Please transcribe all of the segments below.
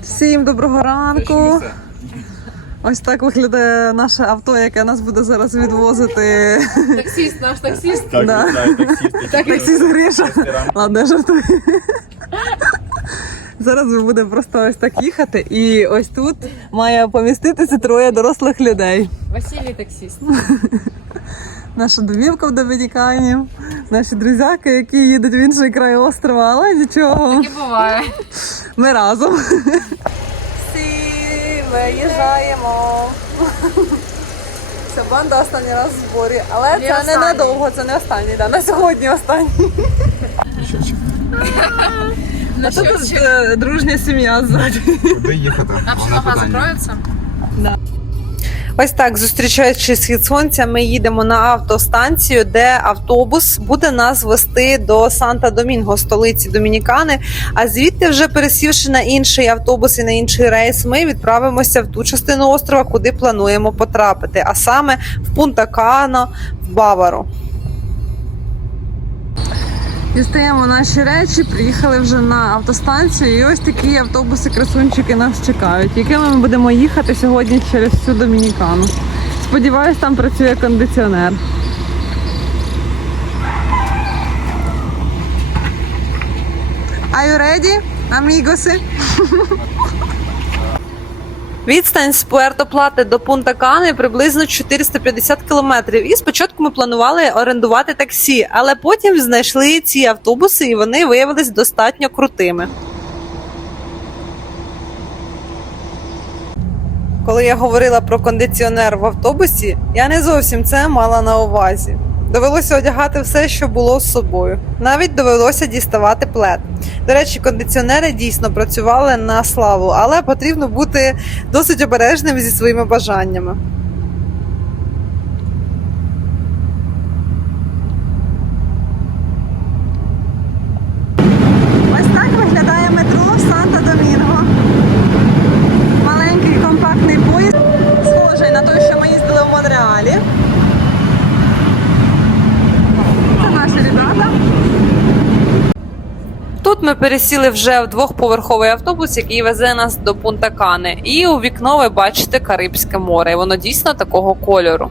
Всім доброго ранку. Ось так виглядає наше авто, яке нас буде зараз відвозити. Таксист, наш таксист. Так, Да. Так, таксіст Гриша. Ладно, я жартую. Зараз ми будемо просто ось так їхати, і ось тут має поміститися троє дорослих людей. Василий таксист. Наша домівка в Домінікані, наші друзяки, які їдуть в інший край острова, але нічого. Не буває. Ми разом. Всі виїжджаємо. Ця банда останній раз в зборі, але Не це не надовго, це не останній, да. на сьогодні останній. А тут е, дружня сім'я ззаді. Куди їхати? Общага закроется? Ось так, зустрічаючи схід сонця, ми їдемо на автостанцію, де автобус буде нас вести до Санта-Домінго, столиці Домінікани. А звідти, вже пересівши на інший автобус і на інший рейс, ми відправимося в ту частину острова, куди плануємо потрапити, а саме в Пунта Кана, в Бавару. Дістаємо наші речі, приїхали вже на автостанцію, і ось такі автобуси красунчики нас чекають, якими ми будемо їхати сьогодні через всю Домінікану. Сподіваюсь, там працює кондиціонер. Are you ready, amigоси? Відстань з Пуерто Плати до Пунта Кани приблизно 450 кілометрів. І спочатку ми планували орендувати таксі, але потім знайшли ці автобуси, і вони виявились достатньо крутими. Коли я говорила про кондиціонер в автобусі, я не зовсім це мала на увазі. Довелося одягати все, що було з собою. Навіть довелося діставати плед. До речі, кондиціонери дійсно працювали на славу, але потрібно бути досить обережним зі своїми бажаннями. Ось так виглядає метро в Санта-Домінго. Маленький компактний поїзд, схожий на той, що ми їздили в Монреалі. Це наші ребята. Ми пересіли вже в двохповерховий автобус, який везе нас до Пунта Кани. І у вікно ви бачите Карибське море. І воно дійсно такого кольору.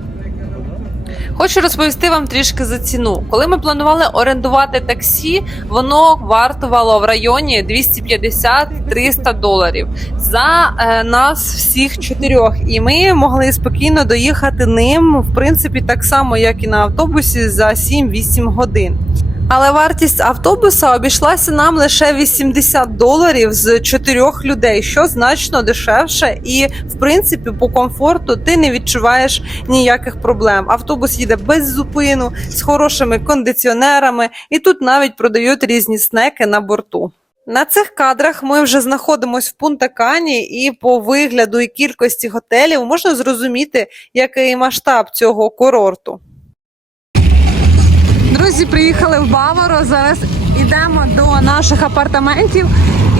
Хочу розповісти вам трішки за ціну. Коли ми планували орендувати таксі, воно вартувало в районі 250-300 доларів за е, нас всіх чотирьох. І ми могли спокійно доїхати ним, в принципі, так само, як і на автобусі, за 7-8 годин. Але вартість автобуса обійшлася нам лише 80 доларів з чотирьох людей, що значно дешевше, і в принципі по комфорту ти не відчуваєш ніяких проблем. Автобус їде без зупину з хорошими кондиціонерами, і тут навіть продають різні снеки на борту. На цих кадрах ми вже знаходимося в Пунта-Кані, і по вигляду і кількості готелів можна зрозуміти, який масштаб цього курорту. Друзі, приїхали в Баваро. Зараз йдемо до наших апартаментів.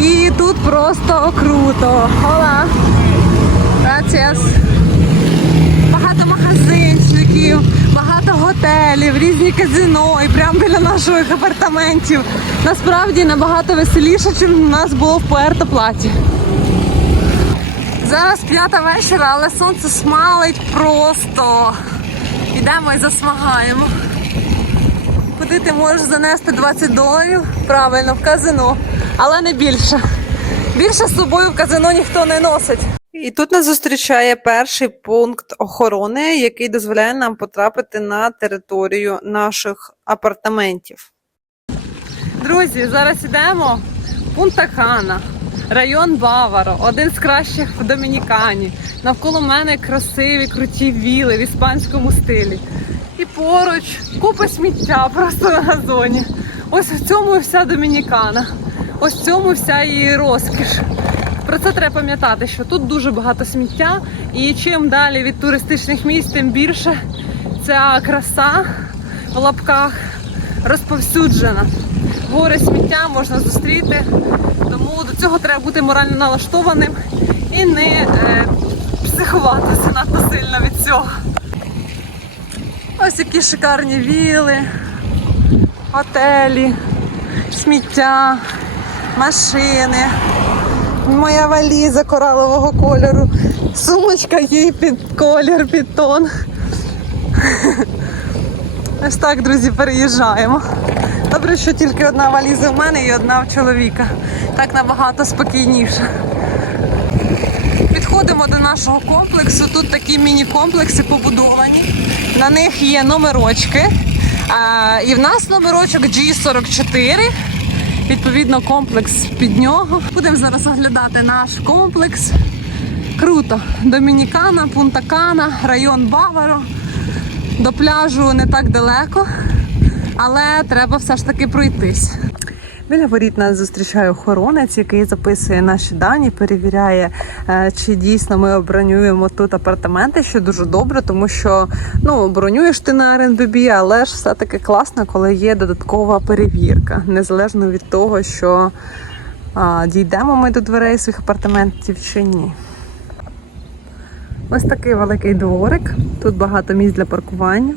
І тут просто круто. Хола. Gracias. Багато магазинчиків, багато готелів, різні казино і прямо біля наших апартаментів. Насправді набагато веселіше, ніж у нас було в Пуерто Платі. Зараз п'ята вечора, але сонце смалить просто. Йдемо і засмагаємо. Куди ти можеш занести 20 доларів? Правильно, в казино, але не більше. Більше з собою в казино ніхто не носить. І тут нас зустрічає перший пункт охорони, який дозволяє нам потрапити на територію наших апартаментів. Друзі, зараз йдемо в Пунта Кана, район Баваро, один з кращих в Домінікані. Навколо мене красиві, круті віли в іспанському стилі. І поруч купа сміття просто на газоні. Ось в цьому вся Домінікана. Ось в цьому вся її розкіш. Про це треба пам'ятати, що тут дуже багато сміття, і чим далі від туристичних місць, тим більше ця краса в лапках розповсюджена. Гори сміття можна зустріти, до цього треба бути морально налаштованим і не е, психуватися надто сильно від цього. Ось які шикарні віли, готелі, сміття, машини. Моя валіза коралового кольору. Сумочка їй під колір, під тон. Ось так, друзі, переїжджаємо. Добре, що тільки одна валіза в мене і одна в чоловіка. Так набагато спокійніше. Підходимо до нашого комплексу. Тут такі міні-комплекси побудовані. На них є номерочки. І в нас номерочок G44. Відповідно, комплекс під нього. Будемо зараз оглядати наш комплекс. Круто. Домінікана, Пунта-Кана, район Баваро. До пляжу не так далеко, але треба все ж таки пройтись. Біля воріт нас зустрічає охоронець, який записує наші дані, перевіряє, е, чи дійсно ми бронюємо тут апартаменти, що дуже добре, тому що ну бронюєш ти на РНББ, але ж все-таки класно, коли є додаткова перевірка, незалежно від того, що а, дійдемо ми до дверей своїх апартаментів чи ні. Ось такий великий дворик. Тут багато місць для паркування.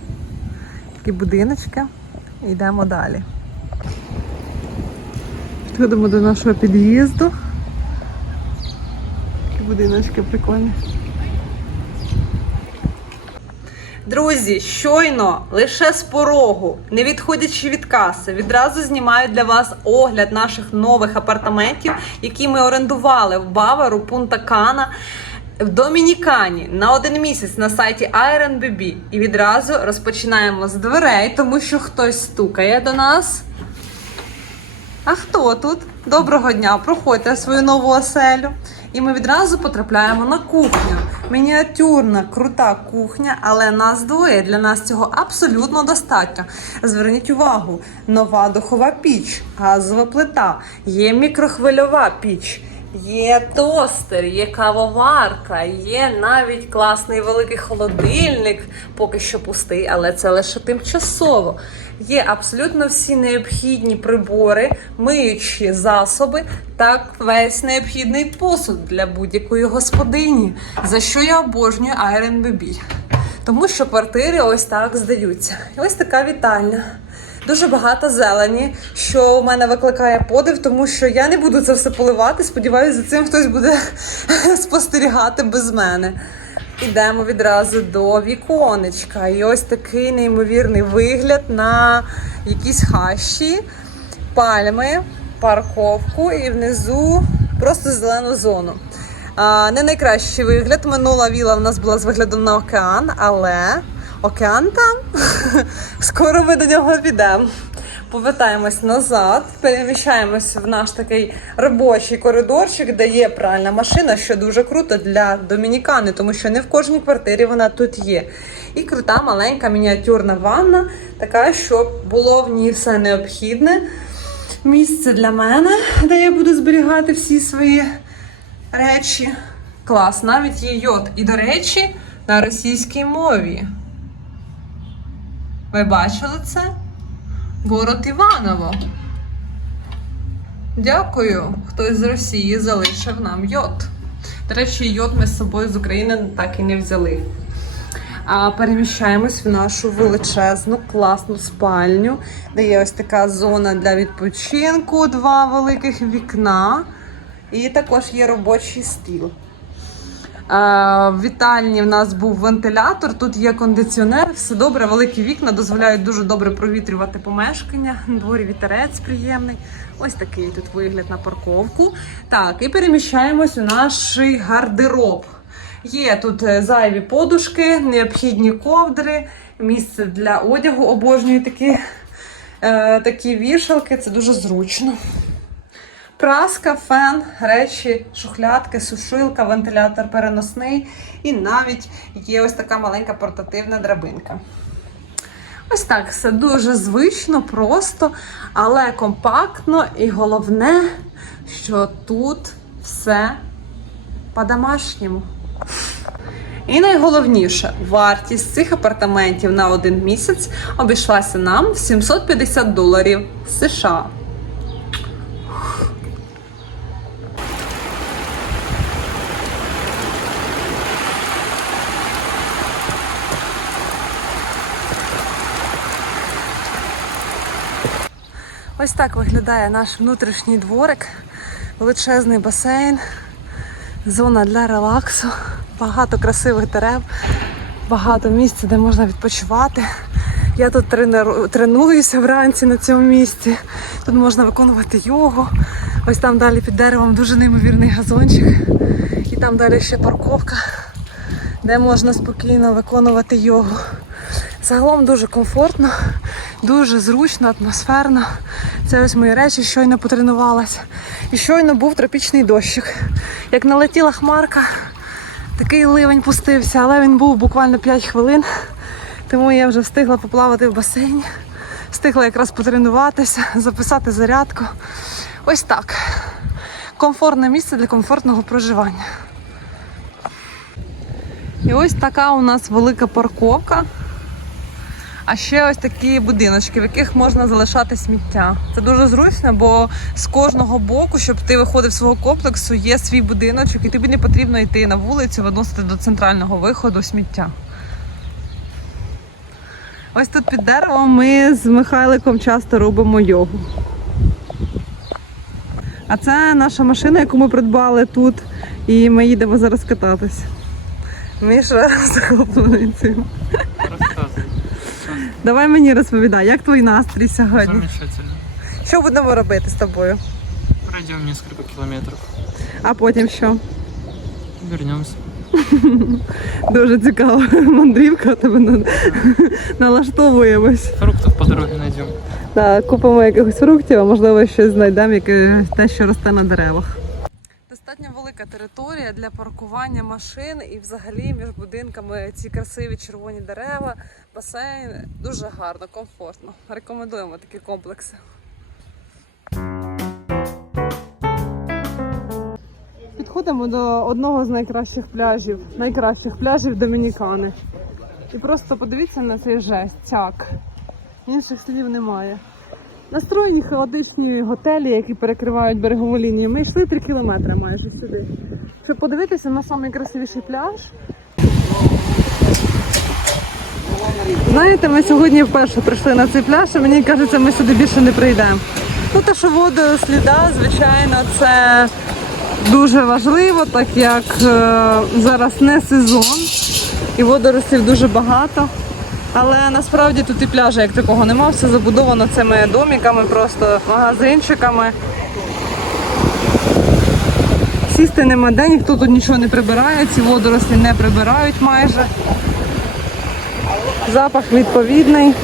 Такі будиночки. Йдемо далі. Підходимо до нашого під'їзду. Такі будиночки прикольні. Друзі, щойно лише з порогу, не відходячи від каси, відразу знімаю для вас огляд наших нових апартаментів, які ми орендували в Бавару, Пунта Кана. В Домінікані на один місяць на сайті Airbnb. І відразу розпочинаємо з дверей, тому що хтось стукає до нас. А хто тут? Доброго дня! Проходьте свою нову оселю. І ми відразу потрапляємо на кухню. Мініатюрна, крута кухня, але нас двоє. Для нас цього абсолютно достатньо. Зверніть увагу: нова духова піч, газова плита, є мікрохвильова піч. Є тостер, є кавоварка, є навіть класний великий холодильник, поки що пустий, але це лише тимчасово. Є абсолютно всі необхідні прибори, миючі засоби та весь необхідний посуд для будь-якої господині, за що я обожнюю Airbnb. Тому що квартири ось так здаються. І ось така вітальня. Дуже багато зелені, що у мене викликає подив, тому що я не буду це все поливати. Сподіваюся, за цим хтось буде спостерігати без мене. Ідемо відразу до віконечка. І ось такий неймовірний вигляд на якісь хащі, пальми, парковку і внизу просто зелену зону. Не найкращий вигляд. Минула віла в нас була з виглядом на океан, але океан там. Скоро ми до нього підемо. Повертаємось назад, переміщаємось в наш такий робочий коридорчик, де є пральна машина, що дуже круто для домінікани, тому що не в кожній квартирі вона тут є. І крута маленька мініатюрна ванна, така, щоб було в ній все необхідне. Місце для мене, де я буду зберігати всі свої речі. Клас, навіть є йод. І, до речі, на російській мові. Ви бачили це? Город Іваново. Дякую. Хтось з Росії залишив нам йод. До речі, йод ми з собою з України так і не взяли. А переміщаємось в нашу величезну класну спальню, де є ось така зона для відпочинку, два великих вікна. І також є робочий стіл. А, В вітальні в нас був вентилятор, тут є кондиціонер, все добре, великі вікна дозволяють дуже добре провітрювати помешкання. На дворі вітерець приємний. Ось такий тут вигляд на парковку. Так, і переміщаємось у наш гардероб. Є тут е, зайві подушки, необхідні ковдри, місце для одягу. Обожнюю такі, е, такі вішалки, це дуже зручно. Праска, фен, речі, шухлядки, сушилка, вентилятор переносний і навіть є ось така маленька портативна драбинка. Ось так все дуже звично, просто, але компактно. І головне, що тут все по-домашньому. І найголовніше, вартість цих апартаментів на один місяць обійшлася нам в 750 доларів США. Ось так виглядає наш внутрішній дворик. величезний басейн, зона для релаксу, багато красивих дерев, багато місця, де можна відпочивати. Я тут тренуюся вранці на цьому місці. Тут можна виконувати йогу. Ось там далі під деревом дуже неймовірний газончик. І там далі ще парковка, де можна спокійно виконувати йогу. Загалом дуже комфортно, дуже зручно, атмосферно. Це ось мої речі, щойно потренувалася. І щойно був тропічний дощик. Як налетіла хмарка, такий ливень пустився, але він був буквально 5 хвилин. Тому я вже встигла поплавати в басейні, встигла якраз потренуватися, записати зарядку. Ось так. Комфортне місце для комфортного проживання. І ось така у нас велика парковка. А ще ось такі будиночки, в яких можна залишати сміття. Це дуже зручно, бо з кожного боку, щоб ти виходив з свого комплексу, є свій будиночок, і тобі не потрібно йти на вулицю, виносити до центрального виходу сміття. Ось тут під деревом ми з Михайликом часто робимо йогу. А це наша машина, яку ми придбали тут, і ми їдемо зараз кататись. Міша захоплений цим. Давай мені розповідай, як твій настрій сьогодні? Замечательно. Що будемо робити з тобою? Пройдем несколько километров. А потім що? Вернемся. Дуже цікаво. Мандрівка тебе на- налаштовуємось. Фруктов по дороге найдем. Так, купимо якихось фруктів, а можливо щось знайдемо, яке те, що росте на деревах. Достатньо велика територія для паркування машин і взагалі між будинками ці красиві червоні дерева, басейн. Дуже гарно, комфортно. Рекомендуємо такі комплекси. Підходимо до одного з найкращих пляжів, найкращих пляжів Домінікани. І просто подивіться на цей жестяк. Інших слів немає. Настроєні хаотичні готелі, які перекривають берегову лінію. Ми йшли 3 кілометри майже сюди. Щоб подивитися на найкрасивіший пляж. Знаєте, ми сьогодні вперше прийшли на цей пляж, і мені кажеться, ми сюди більше не прийдемо. Ну, те, що воду сліда, звичайно, це дуже важливо, так як е, зараз не сезон і водорослів дуже багато. Але насправді тут і пляжа як такого нема, все забудовано цими доміками, просто магазинчиками. Сісти нема де, ніхто тут нічого не прибирає, ці водорослі не прибирають майже. Запах відповідний.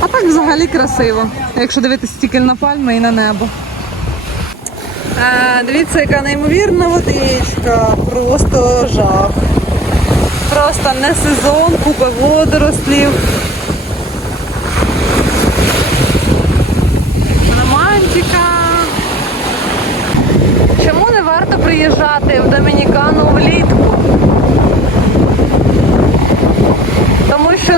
А так взагалі красиво, якщо дивитися тільки на пальми і на небо. Е, дивіться, яка неймовірна водичка, просто жах. Просто не сезон, купа водорослів. Романтика. Чому не варто приїжджати в Домінікану влітку? Тому що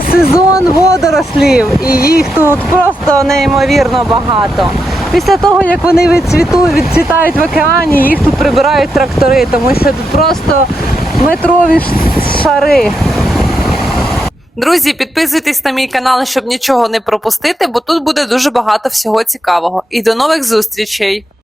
сезон водорослів і їх тут просто неймовірно багато. Після того, як вони відцвіту, відцвітають в океані, їх тут прибирають трактори, тому що тут просто метрові шари. Друзі, підписуйтесь на мій канал, щоб нічого не пропустити, бо тут буде дуже багато всього цікавого. І до нових зустрічей!